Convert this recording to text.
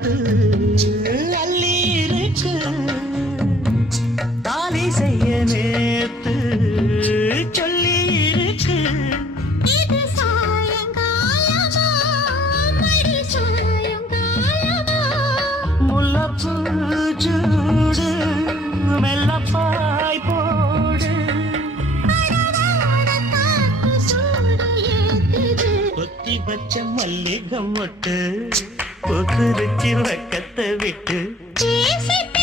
காத்து அள்ளி இருக்கு தாலி செய்ய நேத்து சொல்லி இருக்கு இது சாயங்காலமா மடி சாயங்காலமா முல்லப்பூ சூடு மெல்லப்பாய் போடு அடவாட காத்து சூடு ஏத்துது கொத்தி வச்ச மல்லிகம் மொட்டு பொசுரிச்சி வக்கத்தை விட்டு பேசிட்ட